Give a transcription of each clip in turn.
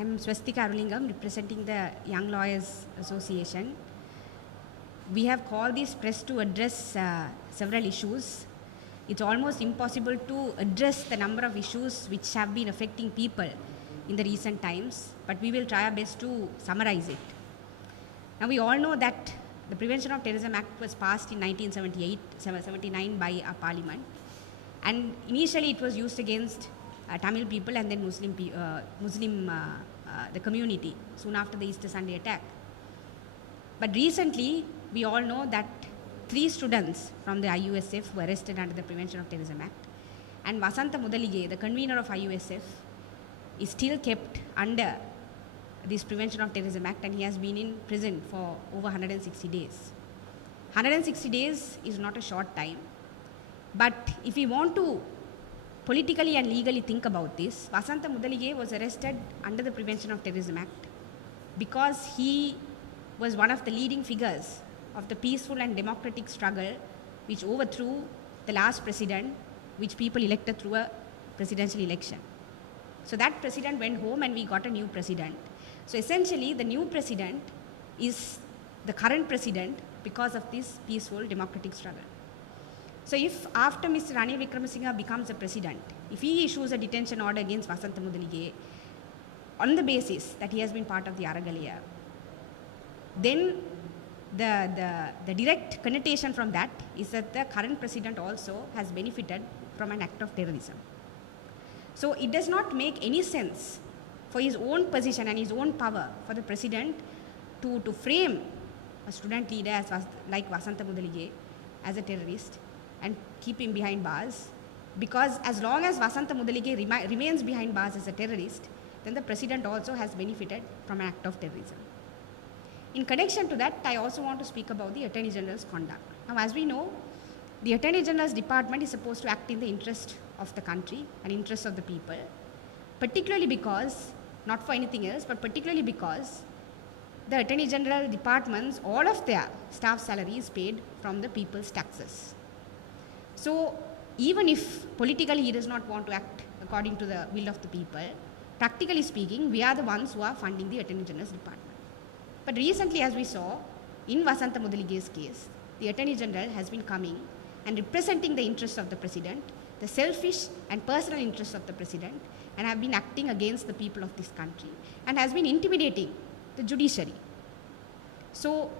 I'm Swastika Arulingam, representing the Young Lawyers Association. We have called this press to address several issues. It's almost impossible to address the number of issues which have been affecting people in the recent times, but we will try our best to summarize it. Now, we all know that the Prevention of Terrorism Act was passed in 1979 by our parliament, and initially it was used against Tamil people and then the community soon after the Easter Sunday attack. But recently, we all know that 3 students from the IUSF were arrested under the Prevention of Terrorism Act, and Vasantha Mudalige, the convener of IUSF, is still kept under this Prevention of Terrorism Act, and he has been in prison for over 160 days. 160 days is not a short time, but if we want to politically and legally think about this, Vasantha Mudalige was arrested under the Prevention of Terrorism Act because he was one of the leading figures of the peaceful and democratic struggle which overthrew the last president, which people elected through a presidential election. So that president went home and we got a new president. So essentially, the new president is the current president because of this peaceful democratic struggle. So if after Mr. Ranil Wickremesinghe becomes the president, if he issues a detention order against Vasantha Mudalige on the basis that he has been part of the Aragalaya, then the direct connotation from that is that the current president also has benefited from an act of terrorism. So it does not make any sense for his own position and his own power for the president to frame a student leader like Vasantha Mudalige as a terrorist and keep him behind bars, because as long as Vasantha Mudalige remains behind bars as a terrorist, then the president also has benefited from an act of terrorism. In connection to that, I also want to speak about the Attorney General's conduct. Now, as we know, the Attorney General's department is supposed to act in the interest of the country and interest of the people, particularly because, not for anything else, but particularly because the Attorney General departments, all of their staff salary is paid from the people's taxes. So even if politically he does not want to act according to the will of the people, practically speaking, we are the ones who are funding the Attorney General's department. But recently, as we saw, in Vasantha Mudalige's case, the Attorney General has been coming and representing the interests of the President, the selfish and personal interests of the President, and have been acting against the people of this country, and has been intimidating the judiciary. So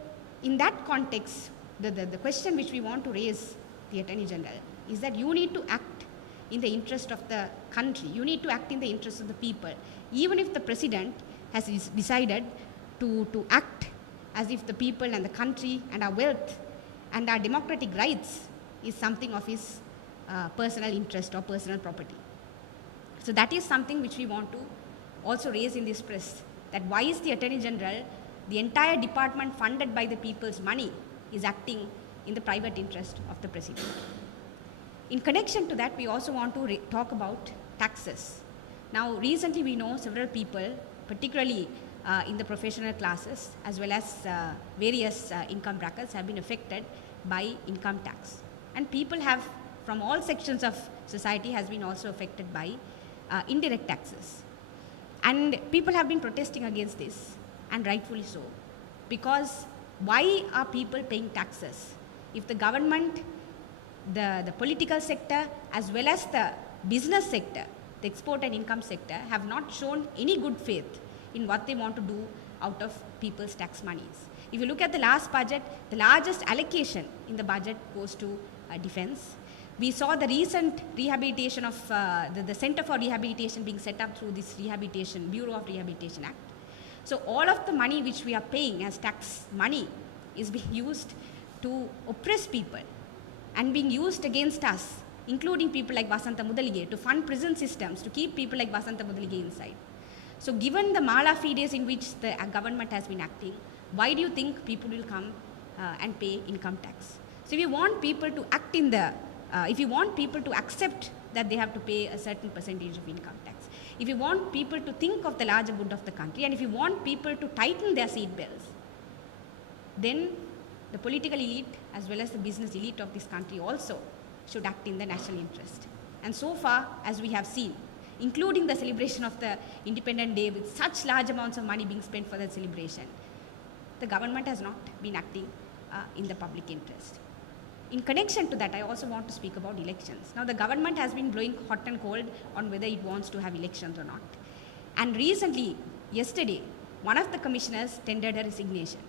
in that context, the question which we want to raise the Attorney General is that you need to act in the interest of the country. You need to act in the interest of the people, even if the President has decided to act as if the people and the country and our wealth and our democratic rights is something of his personal interest or personal property. So that is something which we want to also raise in this press, that why is the Attorney General, the entire department funded by the people's money, is acting in the private interest of the President. In connection to that, we also want to talk about taxes. Now, recently we know several people, particularly in the professional classes as well as various income brackets, have been affected by income tax. And people have, from all sections of society, has been also affected by indirect taxes. And people have been protesting against this, and rightfully so, because why are people paying taxes if the government, the political sector, as well as the business sector, the export and income sector, have not shown any good faith in what they want to do out of people's tax monies? If you look at the last budget, the largest allocation in the budget goes to defense. We saw the recent rehabilitation of the Center for Rehabilitation being set up through this Bureau of Rehabilitation Act. So all of the money which we are paying as tax money is being used to oppress people and being used against us, including people like Vasantha Mudalige, to fund prison systems, to keep people like Vasantha Mudalige inside. So given the mala fides in which the government has been acting, why do you think people will come and pay income tax? So if you want people to act in the, if you want people to accept that they have to pay a certain percentage of income tax, if you want people to think of the larger good of the country, and if you want people to tighten their seat belts, then the political elite as well as the business elite of this country also should act in the national interest. And so far, as we have seen, including the celebration of the Independence Day with such large amounts of money being spent for that celebration, the government has not been acting in the public interest. In connection to that, I also want to speak about elections. Now, the government has been blowing hot and cold on whether it wants to have elections or not. And recently, yesterday, one of the commissioners tendered a resignation.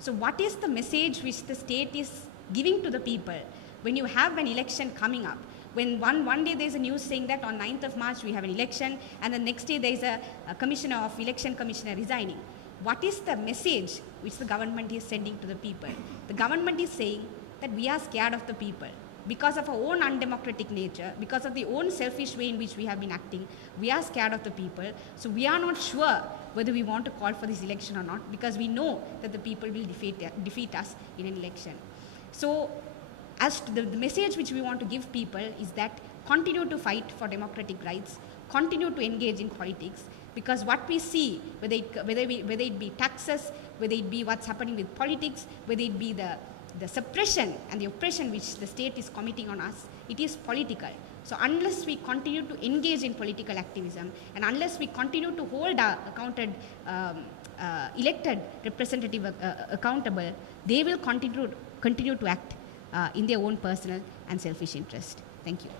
So what is the message which the state is giving to the people when you have an election coming up? When one day there's a news saying that on 9th of March we have an election, and the next day there's a election commissioner resigning. What is the message which the government is sending to the people? The government is saying that we are scared of the people. Because of our own undemocratic nature, because of the own selfish way in which we have been acting, we are scared of the people. So we are not sure whether we want to call for this election or not, because we know that the people will defeat us in an election. So as to the message which we want to give people is that continue to fight for democratic rights, continue to engage in politics, because what we see, whether it be taxes, whether it be what's happening with politics, whether it be the suppression and the oppression which the state is committing on us, it is political. So unless we continue to engage in political activism, and unless we continue to hold our elected representative accountable, they will continue to act in their own personal and selfish interest. Thank you.